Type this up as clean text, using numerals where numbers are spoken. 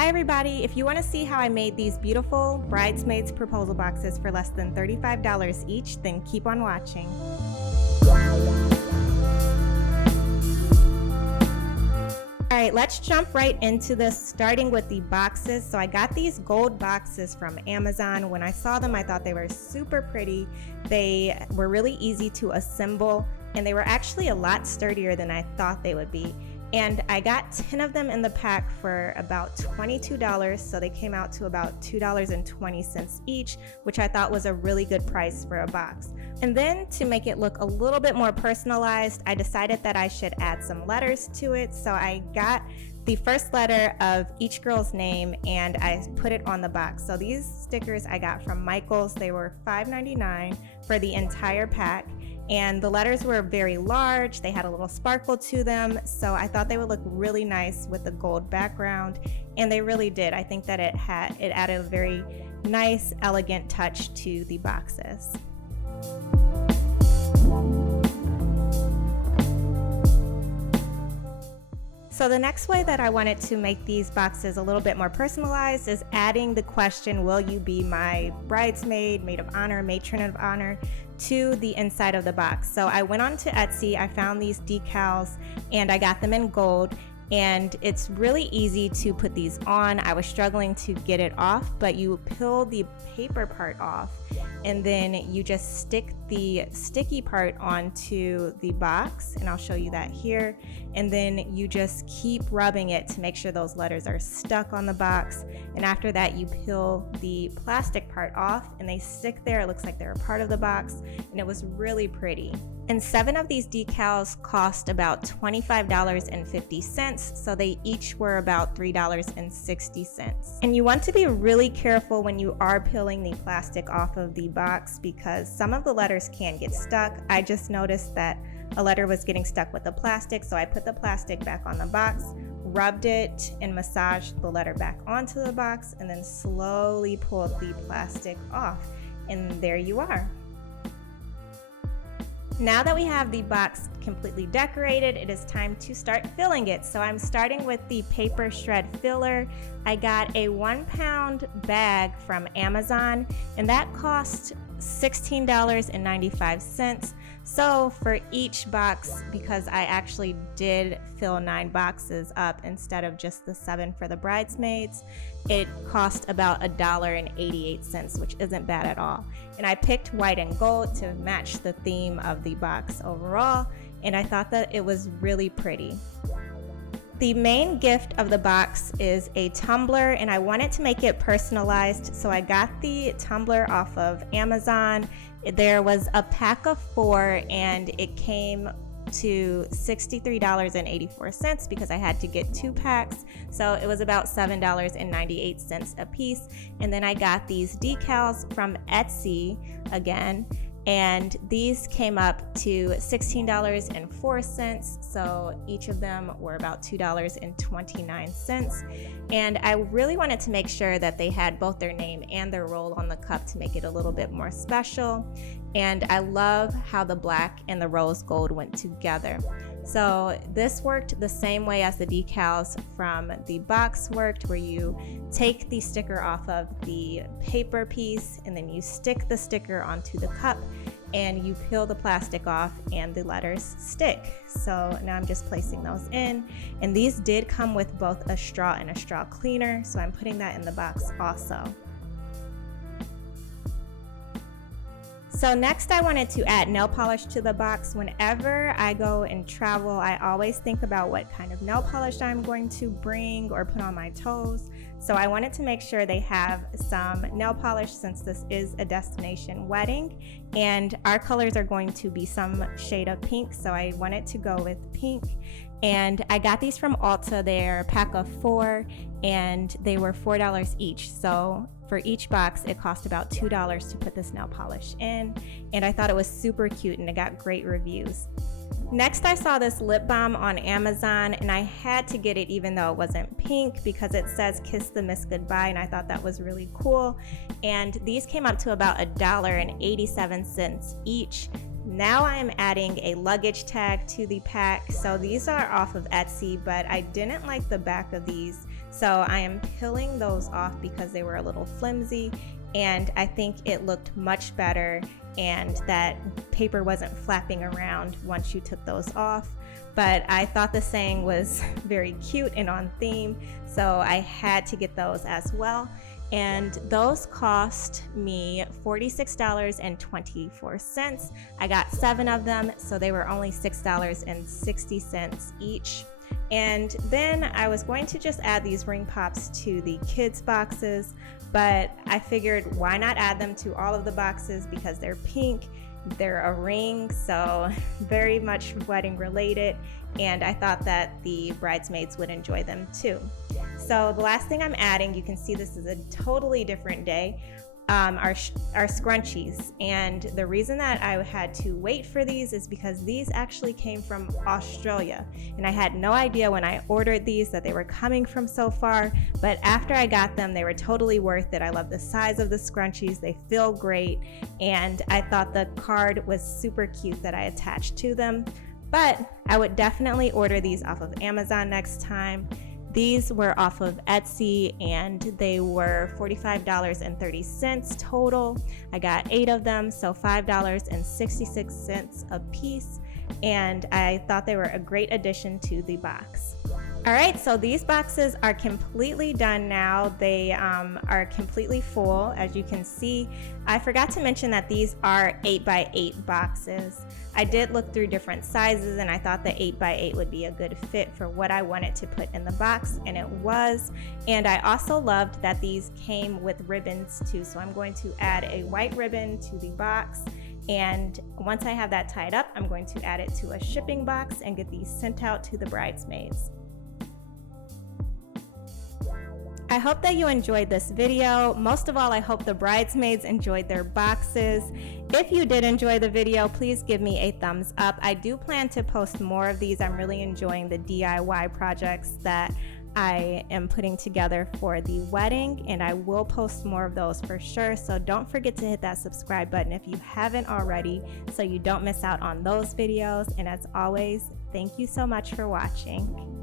Hi everybody, if you want to see how I made these beautiful Bridesmaids proposal boxes for less than $35 each, then keep on watching. Alright, let's jump right into this, starting with the boxes. So I got these gold boxes from Amazon. When I saw them, I thought they were super pretty. They were really easy to assemble, and they were actually a lot sturdier than I thought they would be. And I got 10 of them in the pack for about $22, so they came out to about $2.20 each, which I thought was a really good price for a box. And then to make it look a little bit more personalized, I decided that I should add some letters to it. So I got the first letter of each girl's name and I put it on the box. So these stickers I got from Michael's. They were $5.99 for the entire pack. And the letters were very large, they had a little sparkle to them, so I thought they would look really nice with the gold background, and they really did. I think that it added a very nice, elegant touch to the boxes. So the next way that I wanted to make these boxes a little bit more personalized is adding the question, will you be my bridesmaid, maid of honor, matron of honor, to the inside of the box. So I went on to Etsy, I found these decals and I got them in gold, and it's really easy to put these on. I was struggling to get it off, but you peel the paper part off and then you just stick the sticky part onto the box, and I'll show you that here, and then you just keep rubbing it to make sure those letters are stuck on the box. And after that you peel the plastic part off and they stick there. It looks like they're a part of the box, and it was really pretty. And 7 of these decals cost about $25.50, so they each were about $3.60. And you want to be really careful when you are peeling the plastic off of the box because some of the letters can get stuck. I just noticed that a letter was getting stuck with the plastic, so I put the plastic back on the box, rubbed it, and massaged the letter back onto the box, and then slowly pulled the plastic off. And there you are. Now that we have the box completely decorated, it is time to start filling it. So I'm starting with the paper shred filler. I got a 1-pound bag from Amazon, and that cost $16.95. So for each box, because I actually did fill 9 boxes up instead of just the 7 for the bridesmaids, it cost about $1.88, which isn't bad at all. And I picked white and gold to match the theme of the box overall, and I thought that it was really pretty. The main gift of the box is a tumbler, and I wanted to make it personalized, so I got the tumbler off of Amazon. There was a pack of 4 and it came to $63.84 because I had to get 2 packs, so it was about $7.98 a piece. And then I got these decals from Etsy again, and these came up to $16.04, so each of them were about $2.29. And I really wanted to make sure that they had both their name and their roll on the cup to make it a little bit more special. And I love how the black and the rose gold went together. So this worked the same way as the decals from the box worked, where you take the sticker off of the paper piece and then you stick the sticker onto the cup and you peel the plastic off and the letters stick. So now I'm just placing those in, and these did come with both a straw and a straw cleaner, so I'm putting that in the box also. So next I wanted to add nail polish to the box. Whenever I go and travel, I always think about what kind of nail polish I'm going to bring or put on my toes. So I wanted to make sure they have some nail polish since this is a destination wedding, and our colors are going to be some shade of pink, so I wanted to go with pink. And I got these from Ulta. They're a pack of 4 and they were $4 each. So for each box it cost about $2 to put this nail polish in, and I thought it was super cute and it got great reviews. Next I saw this lip balm on Amazon, and I had to get it even though it wasn't pink because it says kiss the miss goodbye, and I thought that was really cool. And these came up to about $1.87 each. Now I am adding a luggage tag to the pack. So these are off of Etsy, but I didn't like the back of these So I am peeling those off because they were a little flimsy, and I think it looked much better and that paper wasn't flapping around once you took those off. But I thought the saying was very cute and on theme, so I had to get those as well. And those cost me $46.24. I got 7 of them, so they were only $6.60 each. And then I was going to just add these ring pops to the kids boxes, but I figured why not add them to all of the boxes because they're pink, they're a ring, so very much wedding related, and I thought that the bridesmaids would enjoy them too. So the last thing I'm adding, you can see this is a totally different day, are scrunchies. And the reason that I had to wait for these is because these actually came from Australia. And I had no idea when I ordered these that they were coming from so far. But after I got them, they were totally worth it. I love the size of the scrunchies. They feel great. And I thought the card was super cute that I attached to them. But I would definitely order these off of Amazon next time. These were off of Etsy and they were $45.30 total. I got 8 of them, so $5.66 a piece, and I thought they were a great addition to the box. All right, so these boxes are completely done now. They are completely full, as you can see. I forgot to mention that these are 8x8 boxes. I did look through different sizes and I thought the 8x8 would be a good fit for what I wanted to put in the box, and it was. And I also loved that these came with ribbons too, so I'm going to add a white ribbon to the box. And once I have that tied up, I'm going to add it to a shipping box and get these sent out to the bridesmaids. I hope that you enjoyed this video. Most of all, I hope the bridesmaids enjoyed their boxes. If you did enjoy the video, please give me a thumbs up. I do plan to post more of these. I'm really enjoying the DIY projects that I am putting together for the wedding, and I will post more of those for sure. So don't forget to hit that subscribe button if you haven't already, so you don't miss out on those videos. And as always, thank you so much for watching.